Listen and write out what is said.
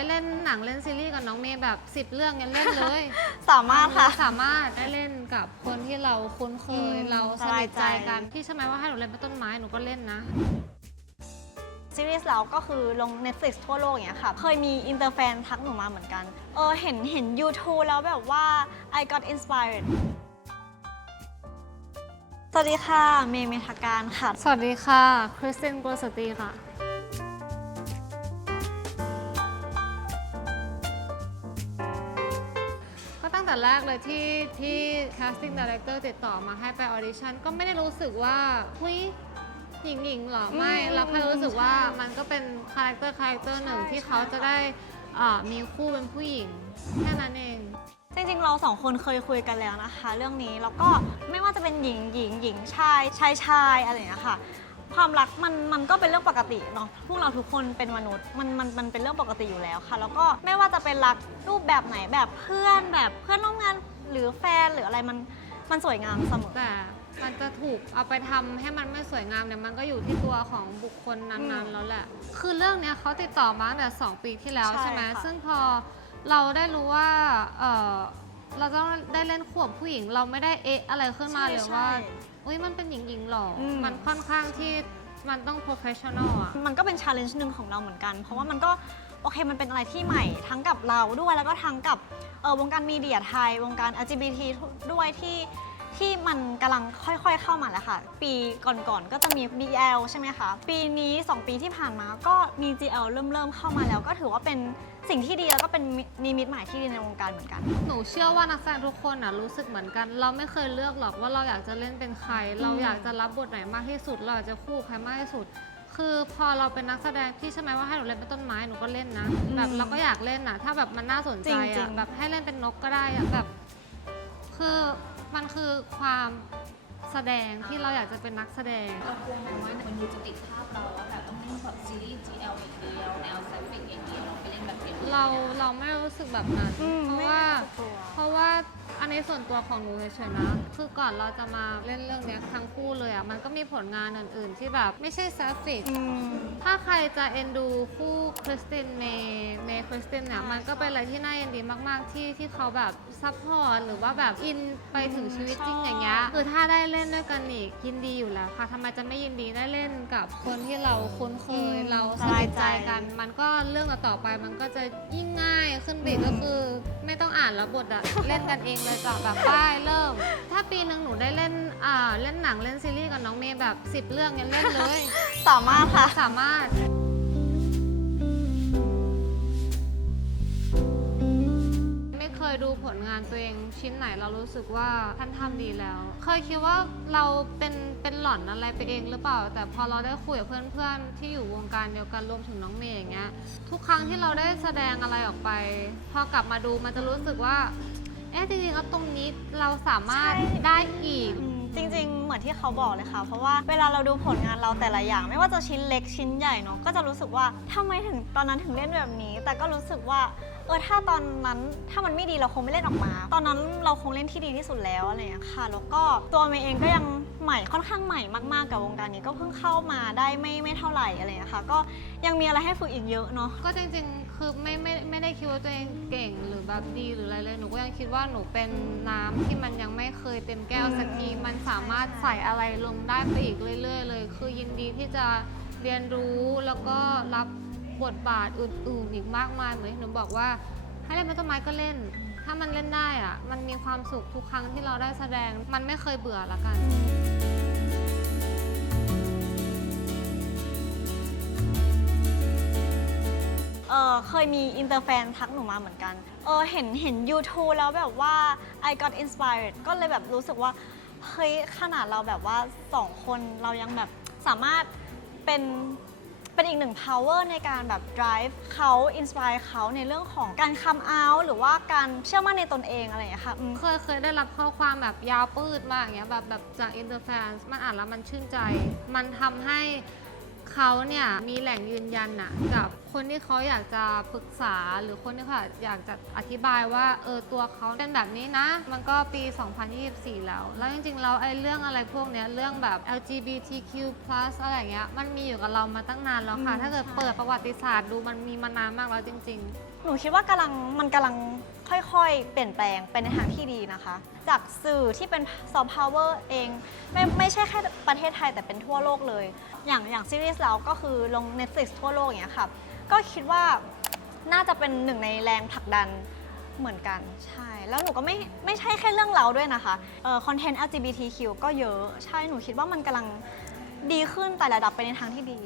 ได้เล่นหนังเล่นซีรีส์กับน้องเมย์แบบ 10 เรื่องยังเล่นเลยสามารถค่ะ สามารถได้เล่นกับคนที่เราคุ้นเคยอืมเราสนิทใจ กันสบายใจพี่ใช่ไหมว่าให้หนูเล่นเป็นต้นไม้หนูก็เล่นนะ ซีรีส์เราก็คือลง Netflix ทั่วโลกอย่างเงี้ยค่ะ เคยมีอินเตอร์แฟนทักหนูมาเหมือนกัน เออเห็นเห็น YouTube แล้วแบบว่า I got inspired สวัสดีค่ะ เมย์เมธาการค่ะ สวัสดีค่ะคริสตินโกสตีค่ะ ตั้งแต่แรกเลยที่ที่ casting director ติดต่อมาให้ไปออดิชั่นก็ไม่ได้รู้สึกว่าเฮ้ยหญิงหญิงๆเหรอไม่อืมเราแค่รู้สึกว่าใช่มันก็เป็นคาแรคเตอร์คาแรคเตอร์หนึ่งใช่ที่เขาใช่จะได้อ่ามีคู่เป็นผู้หญิงแค่นั้นเอง จริงๆ เราสองคนเคยคุยกันแล้วนะคะ เรื่องนี้แล้วก็ไม่ว่าจะเป็นหญิงหญิงหญิงชายชายชายอะไรอย่างเงี้ยค่ะ ความรักมันมันก็เป็นเรื่องปกติเนาะพวกเราทุกคนเป็นมนุษย์มันมันมันเป็นเรื่องปกติอยู่แล้วค่ะ แล้วก็ไม่ว่าจะเป็นรักรูปแบบไหนแบบเพื่อนแบบเพื่อนร่วมงานหรือแฟนหรืออะไรมันมันสวยงามเสมอ แต่มันจะถูกเอาไปทำให้มันไม่สวยงามเนี่ยมันก็อยู่ที่ตัวของบุคคลนั้นอืมๆแล้วแหละ คือเรื่องเนี้ยเขาติดต่อมาตั้งแต่สองปีที่แล้วใช่ใช่ไหมค่ะ ซึ่งพอเราได้รู้ว่าเออ เราต้องได้เล่นขวบผู้หญิง เราไม่ได้เอะอะไรขึ้นมาเลยว่าใช่อุ้ยมันเป็นหญิงหญิงๆหรออมมันค่อนข้างที่มันต้อง professional อะ มันก็เป็นชาเลนจ์หนึ่งของเราเหมือนกัน เพราะว่ามันก็โอเคมันเป็นอะไรที่ใหม่ทั้งกับเราด้วยแล้วก็ทั้งกับเออวงการมีเดียไทย วงการ LGBT ด้วยที่ ที่มันกำลังค่อยๆเข้ามาแล้วค่ะ ปีก่อนๆก็จะมี BL ใช่ไหมคะ ปีนี้ 2 ปีที่ผ่านมาก็มี GL เริ่มเริ่มๆเข้ามาแล้ว ก็ถือว่าเป็นสิ่งที่ดีแล้วก็เป็นนิมิตหมายที่ดีในวงการเหมือนกัน หนูเชื่อว่านักแสดงทุกคนน่ะรู้สึกเหมือนกัน เราไม่เคยเลือกหรอกว่าเราอยากจะเล่นเป็นใคร เราอยากจะรับบทไหนมากที่สุด เราอยากจะคู่ใครมากที่สุด คือพอเราเป็นนักแสดงพี่ใช่ไหมว่าให้หนูเล่นเป็นต้นไม้หนูก็เล่นนะอืมแบบเราก็อยากเล่นนะถ้าแบบมันน่าสนใจจริอะงๆ แบบให้เล่นเป็นนกก็ได้อะแบบ คือ มันคือความแสดงที่เราอยากจะเป็นนักแสดง เรากลัวไหมว่าคนดูจะติดภาพเราว่าแบบต้องเล่นแบบซีรีส์ GL อย่างเดียวแนวแซฟฟิกอย่างเดียวไปเล่นแบบเดียวเราเราไม่รู้สึกแบบนั้น อืมเพราะไม่ว่ารู้สึกตัว เพราะว่า อันนี้ส่วนตัวของหนูเฉยๆนะ คือก่อนเราจะมาเล่นเรื่องเนี้ยทั้งคู่เลยอะ มันก็มีผลงานอื่น ๆ ที่แบบไม่ใช่แซฟฟิกอืมถ้าใครจะเอ็นดูคู่คริสตินเมย์เมย์คริสตินเนี่ยใช่มันก็เป็นอะไรที่น่าเอ็นดีมากๆที่ที่เขาแบบซัพพอร์ตหรือว่าแบบอินไปถึงชีวิตจริงอย่างเงี้ยคือถ้าได้เล่นด้วยกันอีกยินดีอยู่แล้วค่ะทำไมจะไม่ยินดีได้เล่นกับคนที่เราคุ้นเคยอืมเราสสบานิยทใจใจ กัน มันก็เรื่องต่อๆไปมันก็จะยิ่งง่ายขึ้นไปอีกก็คือ ไม่ต้องอ่านแล้วบทอะเล่นกันเองเลยจ้ะแบบป้ายเริ่ม ถ้าปีหนึ่งหนูได้เล่นอ่าเล่นหนังเล่นซีรีส์กับน้องเมย์แบบ 10 เรื่องยังเล่นเลย สามารถค่ะ สามารถ ไม่เคยดูผลงานตัวเองชิ้นไหนเรารู้สึกว่าท่านทำดีแล้ว เคยคิดว่าเราเป็นเป็นหล่อนอะไรไปเองหรือเปล่า แต่พอเราได้คุยกับเพื่อนๆ ที่อยู่วงการเดียวกันรวมถึงน้องเมย์อย่างเงี้ยทุกครั้งที่เราได้แสดงอะไรออกไป พอกลับมาดูมันจะรู้สึกว่า เอ๊ะจริงๆแล้วตรงนี้เราสามารถใช่ได้อีก อืมจริงๆ เหมือนที่เขาบอกเลยค่ะ เพราะว่าเวลาเราดูผลงานเราแต่ละอย่าง ไม่ว่าจะชิ้นเล็กชิ้นใหญ่เนาะก็จะรู้สึกว่าทำไมถึงตอนนั้นถึงเล่นแบบนี้ แต่ก็รู้สึกว่าเออถ้าตอนนั้นถ้ามันไม่ดีเราคงไม่เล่นออกมา ตอนนั้นเราคงเล่นที่ดีที่สุดแล้วอะไรอย่างเงี้ยค่ะ แล้วก็ตัวเมย์เองก็ยังใหม่ค่อนข้างใหม่มากๆ กับวงการนี้ก็เพิ่งเข้ามาได้ไม่ไม่เท่าไหร่อะไรอย่างเงี้ยค่ะ ก็ยังมีอะไรให้ฝึกอีกเยอะเนาะ ก็จริงๆ คือไม่ไม่ไม่ได้คิดว่าตัวเองเก่งหรือแบบดีหรืออะไรเลยหนูก็ยังคิดว่าหนูเป็นน้ำที่มันยังไม่เคยเต็มแก้วสักทีมมันสามารถใส่อะไรลงได้ไปอีกเรื่อย ๆ เลย คือยินดีที่จะเรียนรู้แล้วก็รับบทบาทอื่นๆอีกมากมายเหมือนที่หนูบอกว่า ให้เล่นเป็นต้นไม้ก็เล่น ถ้ามันเล่นได้อะมันมีความสุขทุกครั้งที่เราได้แสดง มันไม่เคยเบื่อละกัน เออเคยมีอินเตอร์แฟนทักหนูมาเหมือนกัน เออเห็นเห็น YouTube แล้วแบบว่า I got inspired ก็เลยแบบรู้สึกว่า เฮ้ย ขนาดเราแบบว่าสองคนเรายังแบบสามารถเป็นเป็นอีกหนึ่ง power ในการแบบ drive เขา inspire เขาในเรื่องของการ come out หรือว่าการเชื่อมั่นในตนเองอะไรอย่างเงี้ยค่ะอืมเคยเคยได้รับข้อความแบบยาวปืดมากอย่างเงี้ยแบบแบบจากอินเตอร์แฟนมันอ่านแล้วมันชื่นใจ มันทำให้เขาเนี่ยมีแหล่งยืนยันอะกับ คนที่เขาอยากจะปรึกษาหรือคนที่เขาอยากจะอธิบายว่าเออตัวเขาเป็นแบบนี้นะ มันก็ปี 2024 แล้ว แล้วจริงๆแล้วไอ้เรื่องอะไรพวกเนี้ยเรื่องแบบ LGBTQ+ อะไรอย่างเงี้ยมันมีอยู่กับเรามาตั้งนานแล้วค่ะอืมถ้าเกิดใช่เปิดประวัติศาสตร์ดูมันมีมานานมากแล้วจริง ๆหนูคิดว่ากำลังมันกำลังค่อยๆ เปลี่ยนแปลงไปในทางที่ดีนะคะ จากสื่อที่เป็นซอฟต์พาวเวอร์เองไม่ไม่ใช่แค่ประเทศไทยแต่เป็นทั่วโลกเลย อย่างอย่างซีรีส์เราก็คือลง Netflix ทั่วโลกอย่างเงี้ยค่ะ ก็คิดว่าน่าจะเป็นหนึ่งในแรงผลักดันเหมือนกันใช่ แล้วหนูก็ไม่ไม่ใช่แค่เรื่องเราด้วยนะคะเอ่อคอนเทนต์ LGBTQ ก็เยอะ ใช่หนูคิดว่ามันกำลังดีขึ้นแต่ระดับไปในทางที่ดี